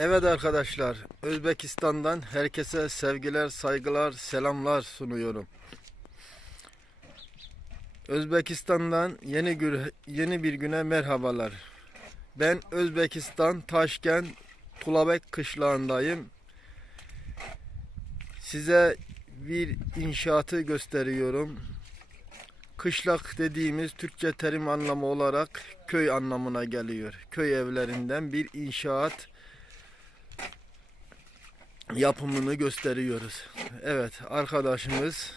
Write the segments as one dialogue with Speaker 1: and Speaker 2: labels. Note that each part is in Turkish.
Speaker 1: Evet arkadaşlar, Özbekistan'dan herkese sevgiler, saygılar, selamlar sunuyorum. Özbekistan'dan yeni gür- yeni bir güne merhabalar. Ben Özbekistan Taşkent Tulabek kışlağındayım. Size bir inşaatı gösteriyorum. Kışlak dediğimiz Türkçe terim anlamı olarak köy anlamına geliyor. Köy evlerinden bir inşaat yapımını gösteriyoruz. Evet arkadaşımız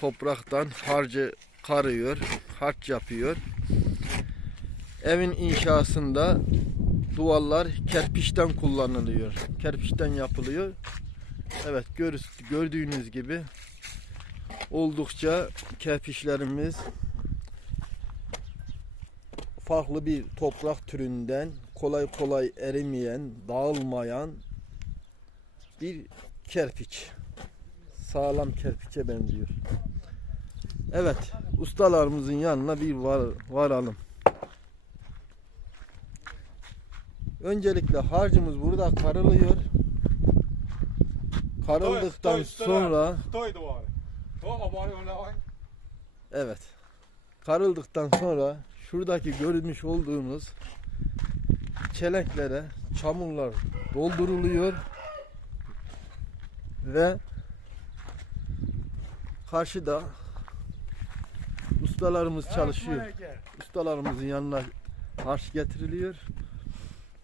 Speaker 1: topraktan harcı karıyor, harç yapıyor. Evin inşasında duvarlar kerpiçten kullanılıyor. Kerpiçten yapılıyor. Evet gör, gördüğünüz gibi oldukça kerpiçlerimiz farklı bir toprak türünden kolay kolay erimeyen, dağılmayan bir kerpiç. Sağlam kerpiçe benziyor. Evet, ustalarımızın yanına bir var, varalım. Öncelikle harcımız burada karılıyor. Karıldıktan sonra. Evet. Karıldıktan sonra şuradaki görmüş olduğunuz çelenklere çamurlar dolduruluyor ve karşıda ustalarımız çalışıyor. Ustalarımızın yanına harç getiriliyor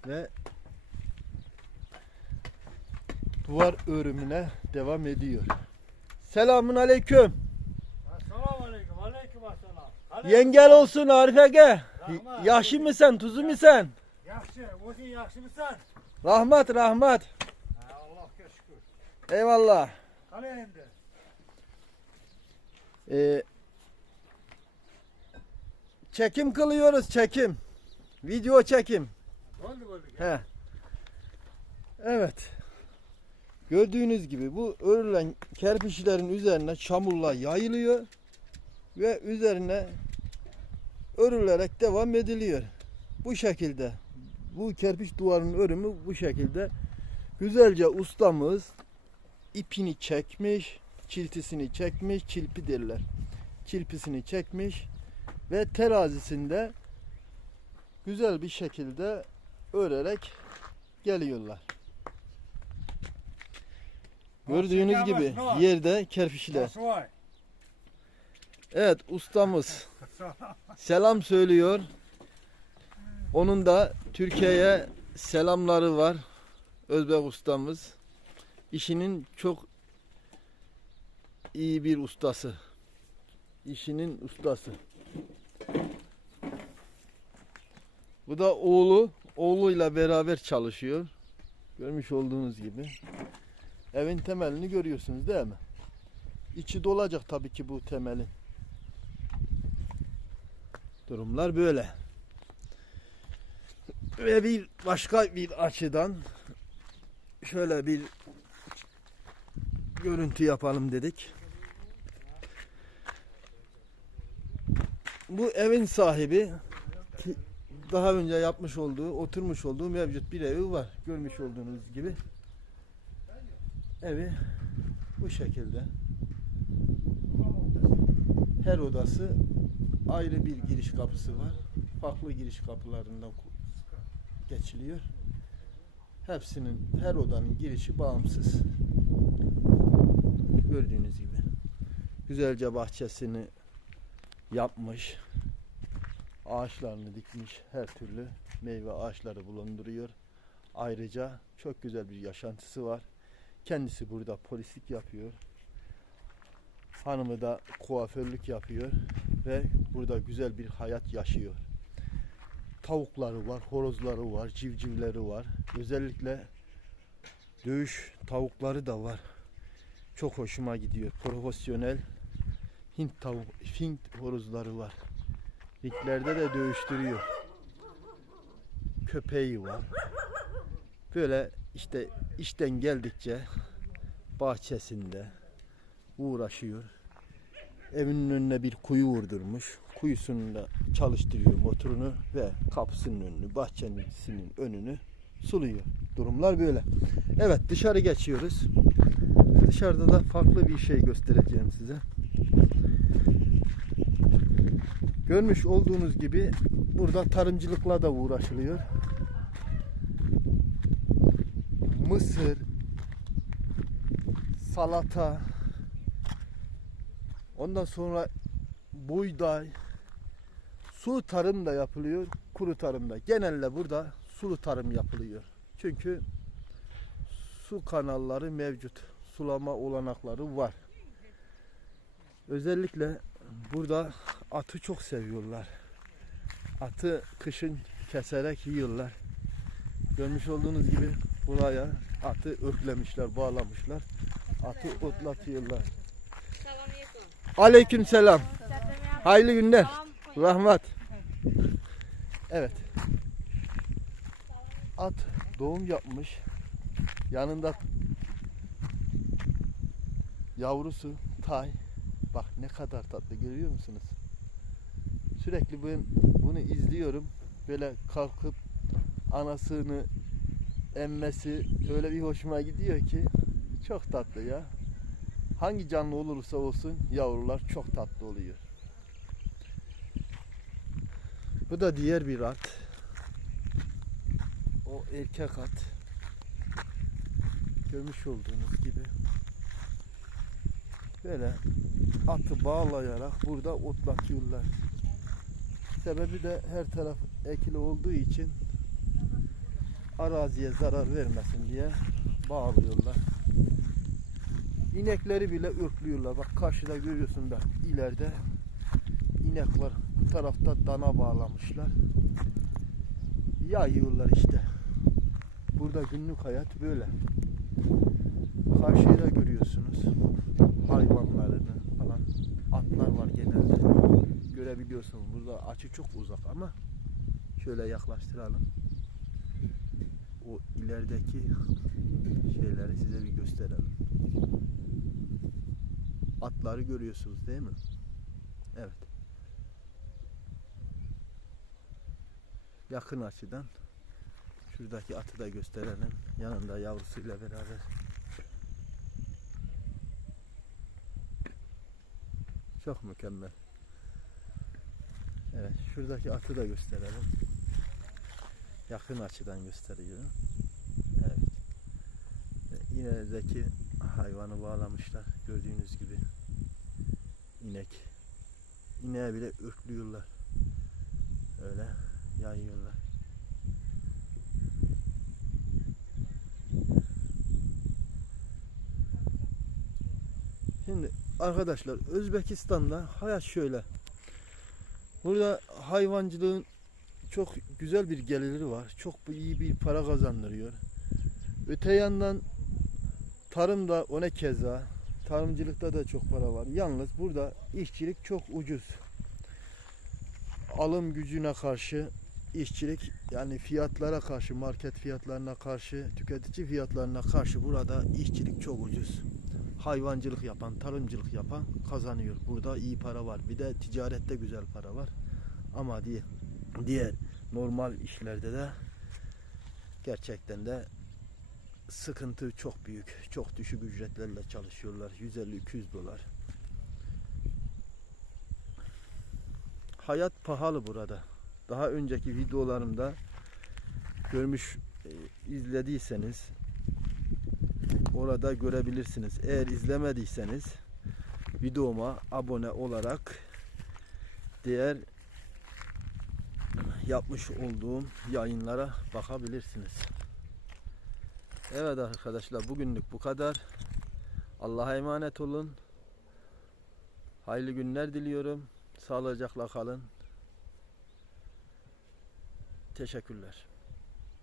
Speaker 1: ve duvar örümüne devam ediyor. Selamun aleyküm.
Speaker 2: Assalamu aleyküm.
Speaker 1: Yengel olsun Arif Ege. Yaşı mı sen, tuzu mu sen?
Speaker 2: Yaxşı, özün yaxşı mısan?
Speaker 1: Rahmat, rahmat. Eyvallah.
Speaker 2: Qale endi.
Speaker 1: Ee, çekim kılıyoruz, çekim. Video çekim.
Speaker 2: Bo'ldi bo'ldi.
Speaker 1: He. Evet. Gördüğünüz gibi bu örülen kerpiçlerin üzerine çamurla yayılıyor ve üzerine örülerek devam ediliyor. Bu şekilde bu kerpiç duvarının örümü bu şekilde güzelce ustamız ipini çekmiş, çiltisini çekmiş, çilpi derler. Çilpisini çekmiş ve terazisinde güzel bir şekilde örerek geliyorlar. Gördüğünüz gibi yerde kerpiçler. Evet ustamız selam söylüyor. Onun da Türkiye'ye selamları var. Özbek ustamız. İşinin çok iyi bir ustası. İşinin ustası. Bu da oğlu. Oğluyla beraber çalışıyor. Görmüş olduğunuz gibi. Evin temelini görüyorsunuz değil mi? İçi dolacak tabii ki bu temelin. Durumlar böyle. Ve bir başka bir açıdan şöyle bir görüntü yapalım dedik. Bu evin sahibi daha önce yapmış olduğu, oturmuş olduğu mevcut bir evi var. Görmüş olduğunuz gibi. Evi bu şekilde. Her odası ayrı bir giriş kapısı var. Farklı giriş kapılarından geçiliyor. Hepsinin, her odanın girişi bağımsız. Gördüğünüz gibi. Güzelce bahçesini yapmış. Ağaçlarını dikmiş. Her türlü meyve ağaçları bulunduruyor. Ayrıca çok güzel bir yaşantısı var. Kendisi burada polislik yapıyor. Hanımı da kuaförlük yapıyor ve burada güzel bir hayat yaşıyor. Tavukları var, horozları var, civcivleri var. Özellikle dövüş tavukları da var. Çok hoşuma gidiyor. Profesyonel Hint tavuk, Hint horozları var. Ringlerde de dövüştürüyor. Köpeği var. Böyle işte işten geldikçe bahçesinde uğraşıyor. Evinin önüne bir kuyu vurdurmuş. Kuyusunu da çalıştırıyor motorunu ve kapısının önünü, bahçesinin önünü suluyor. Durumlar böyle. Evet dışarı geçiyoruz. Dışarıda da farklı bir şey göstereceğim size. Görmüş olduğunuz gibi burada tarımcılıkla da uğraşılıyor. Mısır, salata, ondan sonra buğday, sulu tarım da yapılıyor, kuru tarım da. Genelde burada sulu tarım yapılıyor. Çünkü su kanalları mevcut. Sulama olanakları var. Özellikle burada atı çok seviyorlar. Atı kışın keserek yiyorlar. Görmüş olduğunuz gibi buraya atı örtlemişler, bağlamışlar. Atı otlatıyorlar. Aleyküm selam. Hayırlı günler. Rahmet. Evet. At doğum yapmış. Yanında yavrusu Tay. Bak ne kadar tatlı görüyor musunuz? Sürekli ben bunu izliyorum. Böyle kalkıp anasını emmesi öyle bir hoşuma gidiyor ki çok tatlı ya. Hangi canlı olursa olsun yavrular çok tatlı oluyor. Bu da diğer bir at. O erkek at. Görmüş olduğunuz gibi. Böyle atı bağlayarak burada otlatıyorlar. Sebebi de her taraf ekili olduğu için araziye zarar vermesin diye bağlıyorlar. İnekleri bile ürklüyorlar. Bak karşıda görüyorsun da ileride inek var. Bu tarafta dana bağlamışlar. Yayıyorlar işte. Burada günlük hayat böyle. Karşıda görüyorsunuz hayvanlarını falan. Atlar var genelde. Görebiliyorsunuz. Burada açı çok uzak ama şöyle yaklaştıralım. O ilerideki şeyleri size bir gösterelim. Atları görüyorsunuz değil mi? Evet. yakın açıdan şuradaki atı da gösterelim. Yanında yavrusuyla beraber. Çok mükemmel. Evet, şuradaki atı da gösterelim. Yakın açıdan gösteriyor. Evet. Ve İlerideki hayvanı bağlamışlar. Gördüğünüz gibi. İnek. İneğe bile ürklüyorlar. Öyle yayıyorlar. Şimdi arkadaşlar Özbekistan'da hayat şöyle. Burada hayvancılığın çok güzel bir geliri var. Çok iyi bir para kazandırıyor. Öte yandan tarımda ona keza tarımcılıkta da çok para var. Yalnız burada işçilik çok ucuz alım gücüne karşı işçilik yani fiyatlara karşı market fiyatlarına karşı tüketici fiyatlarına karşı burada işçilik çok ucuz. Hayvancılık yapan, tarımcılık yapan kazanıyor. Burada iyi para var. Bir de ticarette güzel para var. Ama diye diğer normal işlerde de gerçekten de sıkıntı çok büyük. Çok düşük ücretlerle çalışıyorlar. 150-200 dolar. hayat pahalı burada. Daha önceki videolarımda görmüş e, izlediyseniz orada görebilirsiniz. Eğer izlemediyseniz videoma abone olarak diğer yapmış olduğum yayınlara bakabilirsiniz. Evet arkadaşlar bugünlük bu kadar. Allah'a emanet olun. Hayırlı günler diliyorum. Sağlıcakla kalın. Teşekkürler.